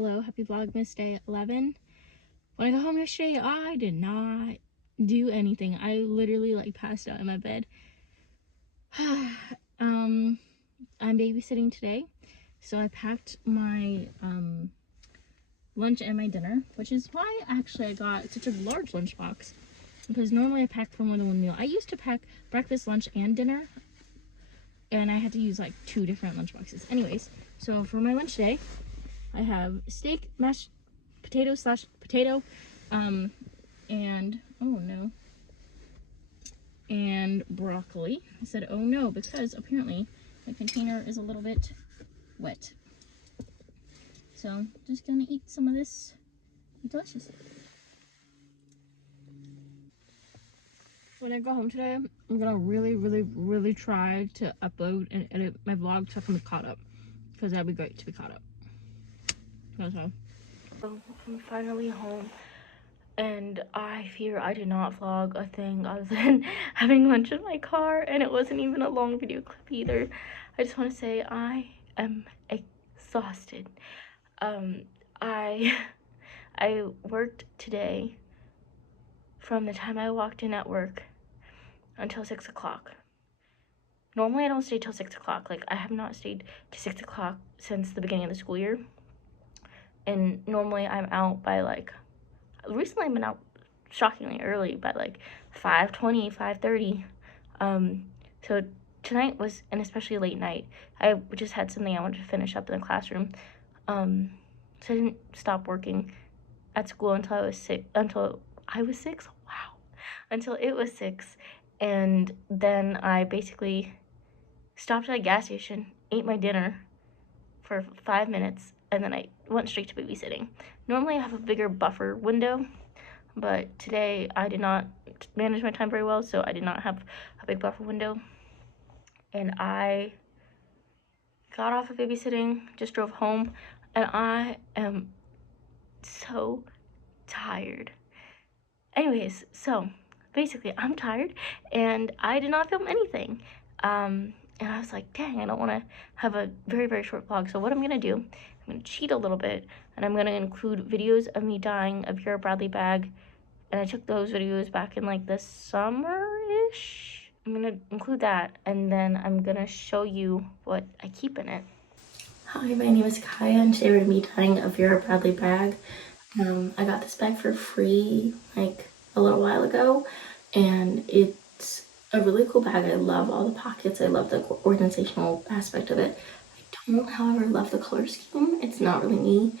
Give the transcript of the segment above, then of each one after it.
Hello, happy Vlogmas day 11. When I got home yesterday, I did not do anything. I literally like passed out in my bed. I'm babysitting today, so I packed my lunch and my dinner, which is why actually I got such a large lunchbox, because normally I pack for more than one meal. I used to pack breakfast, lunch, and dinner, and I had to use like 2 different lunchboxes. Anyways, so for my lunch today, I have steak, mashed potato, and oh no, and broccoli. I said oh no because apparently the container is a little bit wet. So just gonna eat some of this. Delicious. When I go home today, I'm gonna really try to upload and edit my vlog so I can be caught up, because that'd be great to be caught up. That's all. So I'm finally home, and I fear I did not vlog a thing other than having lunch in my car, and it wasn't even a long video clip either. I just want to say I am exhausted. I worked today from the time I walked in at work until 6 o'clock. Normally I don't stay till 6 o'clock. Like, I have not stayed to 6 o'clock since the beginning of the school year. And normally I'm out by like, recently I've been out shockingly early by like 5:20, 5:30. So tonight was an especially late night. I just had something I wanted to finish up in the classroom. So I didn't stop working at school until I was 6. Wow. Until it was 6. And then I basically stopped at a gas station, ate my dinner for 5 minutes, and then I went straight to babysitting. Normally I have a bigger buffer window, but today I did not manage my time very well, so I did not have a big buffer window. And I got off of babysitting, just drove home, and I am so tired. Anyways, so basically I'm tired and I did not film anything. And I was like, dang, I don't want to have a very short vlog. So what I'm going to do, I'm going to cheat a little bit, and I'm going to include videos of me dyeing a Vera Bradley bag. And I took those videos back in like the summer-ish. I'm going to include that, and then I'm going to show you what I keep in it. Hi, my name is Kaya, and today we're going to be dyeing a Vera Bradley bag. I got this bag for free like a little while ago, and it's a really cool bag. I love all the pockets. I love the organizational aspect of it. I don't, however, love the color scheme. It's not really me.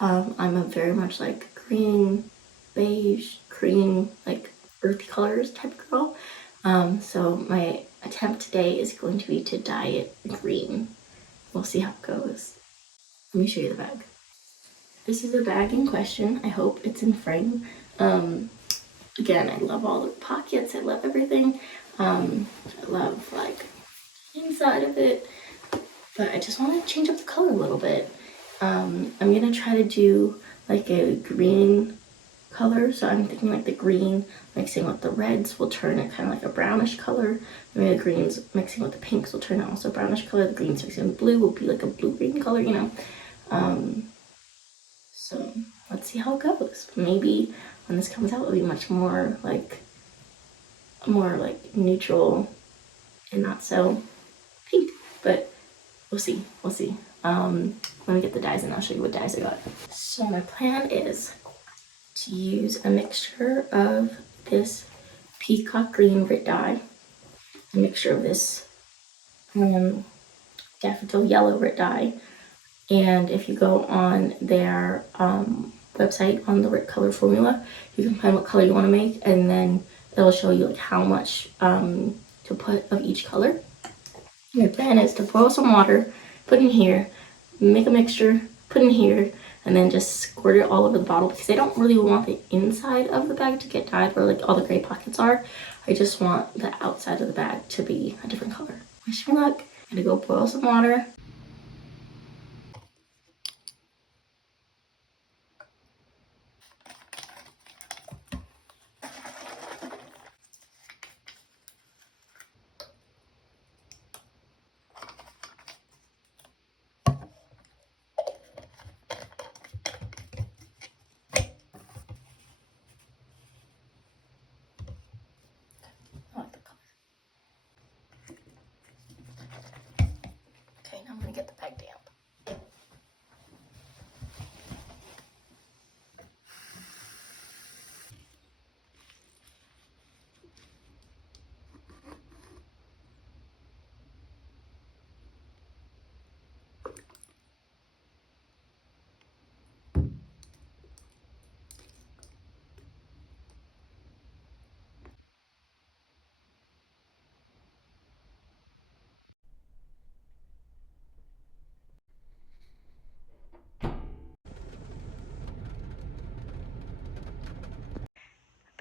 I'm a very much like green, beige, cream, like earthy colors type of girl. So my attempt today is going to be to dye it green. We'll see how it goes. Let me show you the bag. This is the bag in question. I hope it's in frame. Again, I love all the pockets. I love everything. I love like inside of it, but I just want to change up the color a little bit. I'm gonna try to do like a green color. So I'm thinking like the green mixing with the reds will turn it kind of like a brownish color. Maybe the greens mixing with the pinks will turn it also a brownish color. The greens mixing with blue will be like a blue-green color, you know. So let's see how it goes. Maybe when this comes out, it'll be much more like neutral and not so pink, but we'll see. Let me get the dyes and I'll show you what dyes I got. So my plan is to use a mixture of this peacock green Rit Dye, a mixture of this daffodil yellow Rit Dye, and if you go on their website on the Rit color formula, you can find what color you want to make, and then it'll show you like how much to put of each color. My plan is to boil some water, put in here, make a mixture, put in here, and then just squirt it all over the bottle, because I don't really want the inside of the bag to get dyed where like all the gray pockets are. I just want the outside of the bag to be a different color. Wish me luck. I'm gonna go boil some water.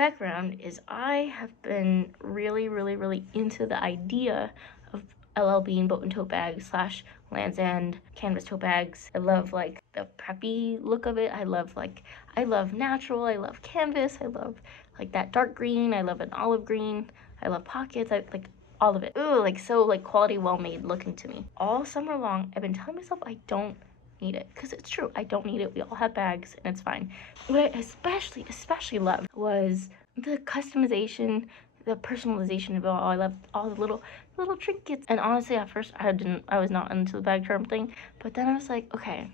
background is I have been really into the idea of LL Bean boat and tote bags slash Land's End canvas tote bags. I love like the preppy look of it. I love natural, I love canvas, I love like that dark green, I love an olive green, I love pockets, I like all of it. Ooh, like so like quality, well made looking to me. All summer long I've been telling myself I don't need it, because it's true, I don't need it. We all have bags and it's fine. What I especially loved was the customization, the personalization of it all. I loved all the little trinkets. And honestly, at first I was not into the bag charm thing, but then I was like, okay,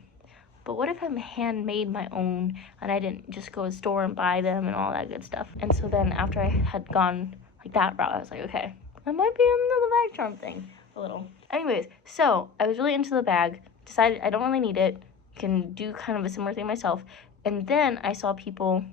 but what if I handmade my own and I didn't just go to the store and buy them and all that good stuff? And so then after I had gone like that route, I was like, okay, I might be into the bag charm thing a little. Anyways, so I was really into the bag, decided I don't really need it, can do kind of a similar thing myself. And then I saw people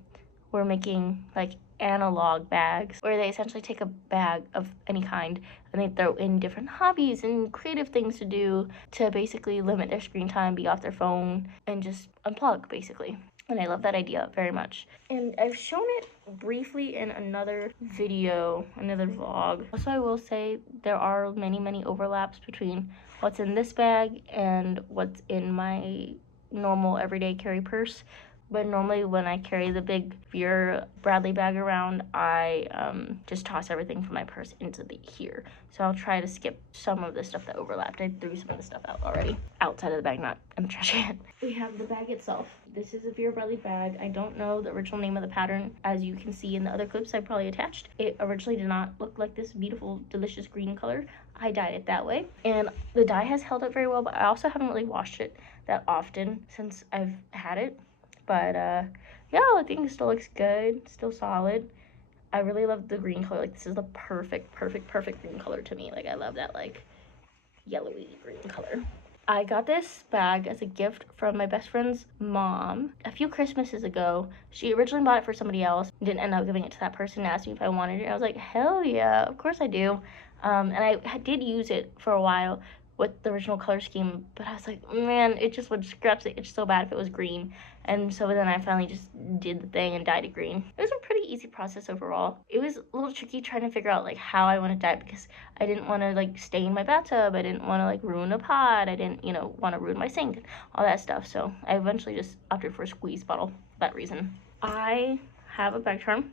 were making like analog bags where they essentially take a bag of any kind and they throw in different hobbies and creative things to do to basically limit their screen time, be off their phone, and just unplug basically. And I love that idea very much. And I've shown it briefly in another video, another vlog. Also, I will say there are many overlaps between what's in this bag and what's in my normal everyday carry purse. But normally when I carry the big Vera Bradley bag around, I just toss everything from my purse into here. So I'll try to skip some of the stuff that overlapped. I threw some of the stuff out already. Outside of the bag, not in the trash can. We have the bag itself. This is a Vera Bradley bag. I don't know the original name of the pattern. As you can see in the other clips I probably attached, it originally did not look like this beautiful, delicious green color. I dyed it that way. And the dye has held up very well, but I also haven't really washed it that often since I've had it. But yeah, I think it still looks good, still solid. I really love the green color. Like, this is the perfect green color to me. Like, I love that like yellowy green color. I got this bag as a gift from my best friend's mom a few Christmases ago. She originally bought it for somebody else, didn't end up giving it to that person, and asked me if I wanted it. I was like, hell yeah, of course I do. And I did use it for a while with the original color scheme, but I was like, man, it just would scratch the itch so bad if it was green. And so then I finally just did the thing and dyed it green. It was a pretty easy process overall. It was a little tricky trying to figure out like how I want to dye it, because I didn't want to like stain my bathtub, I didn't want to like ruin a pot, I didn't, you know, want to ruin my sink, all that stuff. So I eventually just opted for a squeeze bottle for that reason. I have a bag charm.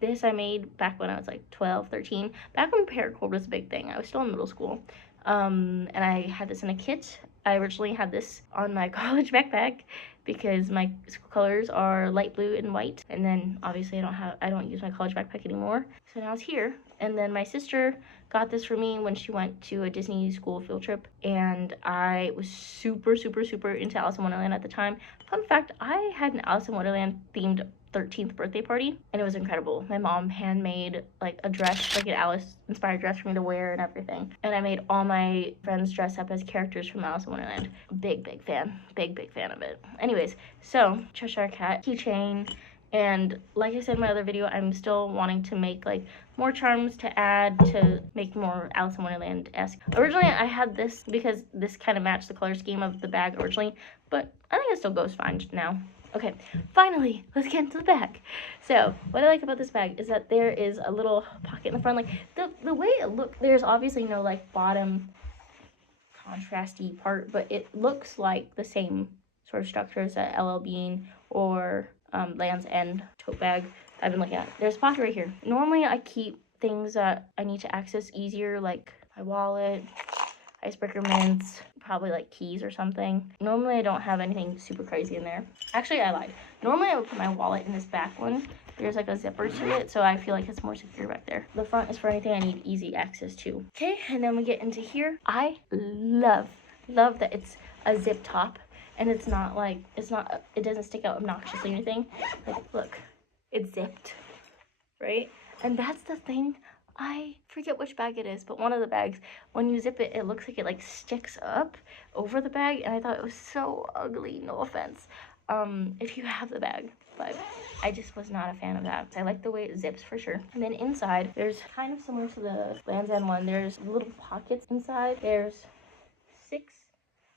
This I made back when I was like 12, 13, back when paracord was a big thing. I was still in middle school. And I had this in a kit. I originally had this on my college backpack because my school colors are light blue and white. And then obviously I don't use my college backpack anymore. So now it's here. And then my sister got this for me when she went to a Disney school field trip. And I was super into Alice in Wonderland at the time. Fun fact, I had an Alice in Wonderland themed 13th birthday party, and it was incredible. My mom handmade like a dress, like an Alice inspired dress for me to wear and everything. And I made all my friends dress up as characters from Alice in Wonderland. Big fan of it. Anyways, so Cheshire Cat keychain. And like I said in my other video, I'm still wanting to make like more charms to add to make more Alice in Wonderland-esque. Originally I had this because this kind of matched the color scheme of the bag originally, but I think it still goes fine now. Okay, finally, let's get into the bag. So, what I like about this bag is that there is a little pocket in the front. Like, the way it looks, there's obviously no, like, bottom contrasty part, but it looks like the same sort of structure as a LL Bean or Land's End tote bag I've been looking at. There's a pocket right here. Normally, I keep things that I need to access easier, like my wallet, icebreaker mints, probably like keys or something. Normally I don't have anything super crazy in there. Actually, I lied. Normally I would put my wallet in this back one. There's like a zipper to it, so I feel like it's more secure back there. The front is for anything I need easy access to. Okay, and then we get into here. I love that it's a zip top, and it doesn't stick out obnoxiously or anything. Like, look, it's zipped, right? And that's the thing. I forget which bag it is, but one of the bags, when you zip it, it looks like it like sticks up over the bag, and I thought it was so ugly, no offense, if you have the bag, but I just was not a fan of that. I like the way it zips for sure. And then inside, there's kind of similar to the Land's End one, there's little pockets inside. There's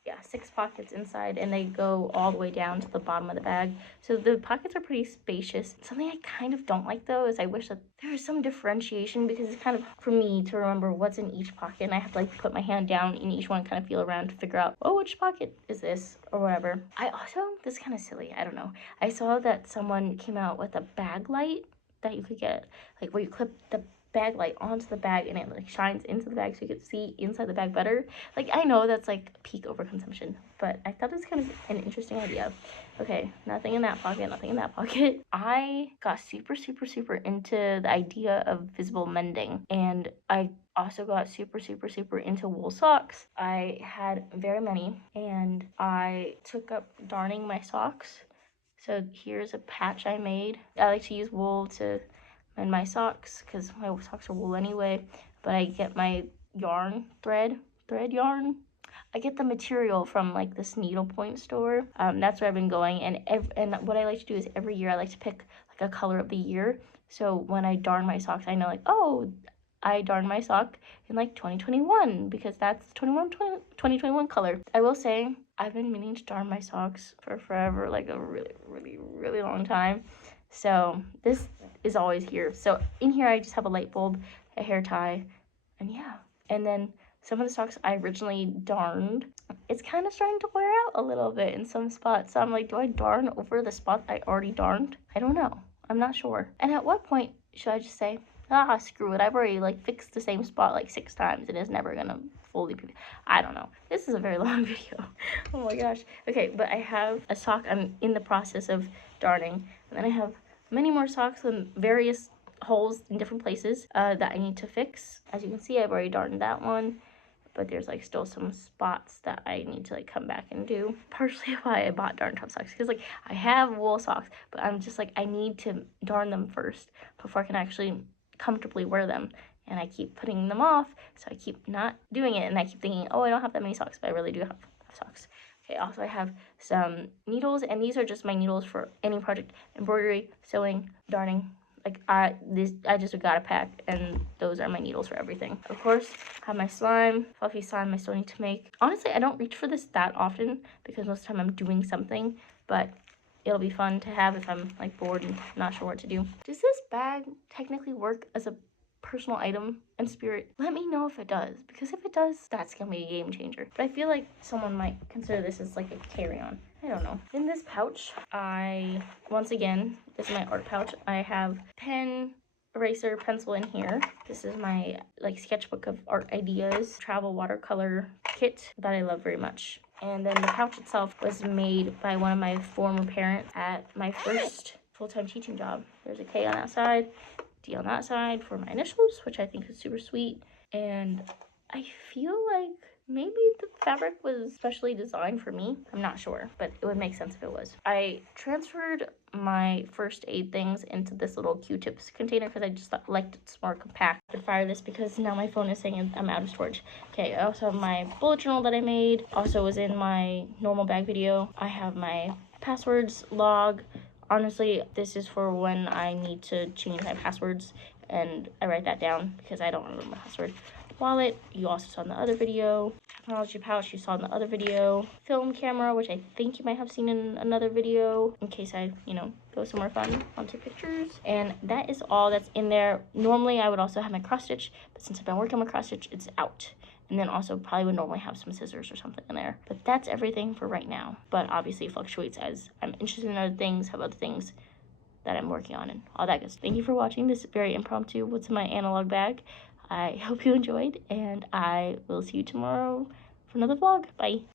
yeah, 6 pockets inside, and they go all the way down to the bottom of the bag. So the pockets are pretty spacious. Something I kind of don't like though is I wish that there was some differentiation, because it's kind of for me to remember what's in each pocket, and I have to like put my hand down in each one, kind of feel around to figure out, oh, which pocket is this or whatever. I also, this is kind of silly, I don't know, I saw that someone came out with a bag light that you could get, like where you clip the bag light onto the bag and it like shines into the bag so you could see inside the bag better. Like, I know that's like peak overconsumption, but I thought it was kind of an interesting idea. Okay, nothing in that pocket, nothing in that pocket. I got super into the idea of visible mending, and I also got super into wool socks. I had very many, and I took up darning my socks. So here's a patch I made. I like to use wool to mend my socks because my socks are wool anyway, but I get my yarn, thread yarn. I get the material from like this needlepoint store. That's where I've been going, and what I like to do is every year I like to pick like a color of the year. So when I darn my socks, I know like, oh, I darned my sock in like 2021 because that's 2021 color. I will say I've been meaning to darn my socks for forever, like a really long time. So this is always here. So in here I just have a light bulb, a hair tie, and yeah. And then some of the socks I originally darned, it's kind of starting to wear out a little bit in some spots. So I'm like, do I darn over the spot I already darned? I don't know. I'm not sure. And at what point should I just say, ah, screw it, I've already like fixed the same spot like 6 times and it's never gonna fully be, I don't know. This is a very long video. Oh my gosh. Okay, but I have a sock I'm in the process of darning, and then I have many more socks in various holes in different places that I need to fix. As you can see, I've already darned that one, but there's like still some spots that I need to like come back and do. Partially why I bought darn top socks, because like I have wool socks, but I'm just like, I need to darn them first before I can actually comfortably wear them, and I keep putting them off, so I keep not doing it, and I keep thinking, oh, I don't have that many socks, but I really do have socks. Okay, also I have some needles, and these are just my needles for any project: embroidery, sewing, darning. Like I just got a pack, and those are my needles for everything. Of course, I have my slime, fluffy slime I still need to make. Honestly, I don't reach for this that often because most of the time I'm doing something, but it'll be fun to have if I'm like bored and not sure what to do. Does this bag technically work as a personal item in spirit? Let me know if it does, because if it does, that's gonna be a game changer. But I feel like someone might consider this as like a carry-on. I don't know. In this pouch, once again, this is my art pouch. I have pen, eraser, pencil in here. This is my like sketchbook of art ideas, travel watercolor kit that I love very much. And then the pouch itself was made by one of my former parents at my first full-time teaching job. There's a K on that side, D on that side for my initials, which I think is super sweet. And I feel like maybe the fabric was specially designed for me. I'm not sure, but it would make sense if it was. I transferred my first aid things into this little Q-tips container because I just liked it's more compact. I could fire this because now my phone is saying I'm out of storage. Okay, I also have my bullet journal that I made. Also was in my normal bag video. I have my passwords log. Honestly, this is for when I need to change my passwords, and I write that down because I don't remember my password. Wallet, you also saw in the other video. Technology pouch, you saw in the other video. Film camera, which I think you might have seen in another video, in case I, go somewhere fun, want to take pictures. And that is all that's in there. Normally, I would also have my cross stitch, but since I've been working on my cross stitch, it's out. And then also probably would normally have some scissors or something in there. But that's everything for right now. But obviously it fluctuates as I'm interested in other things, have other things that I'm working on and all that good stuff. Thank you for watching this very impromptu what's in my analog bag. I hope you enjoyed, and I will see you tomorrow for another vlog. Bye.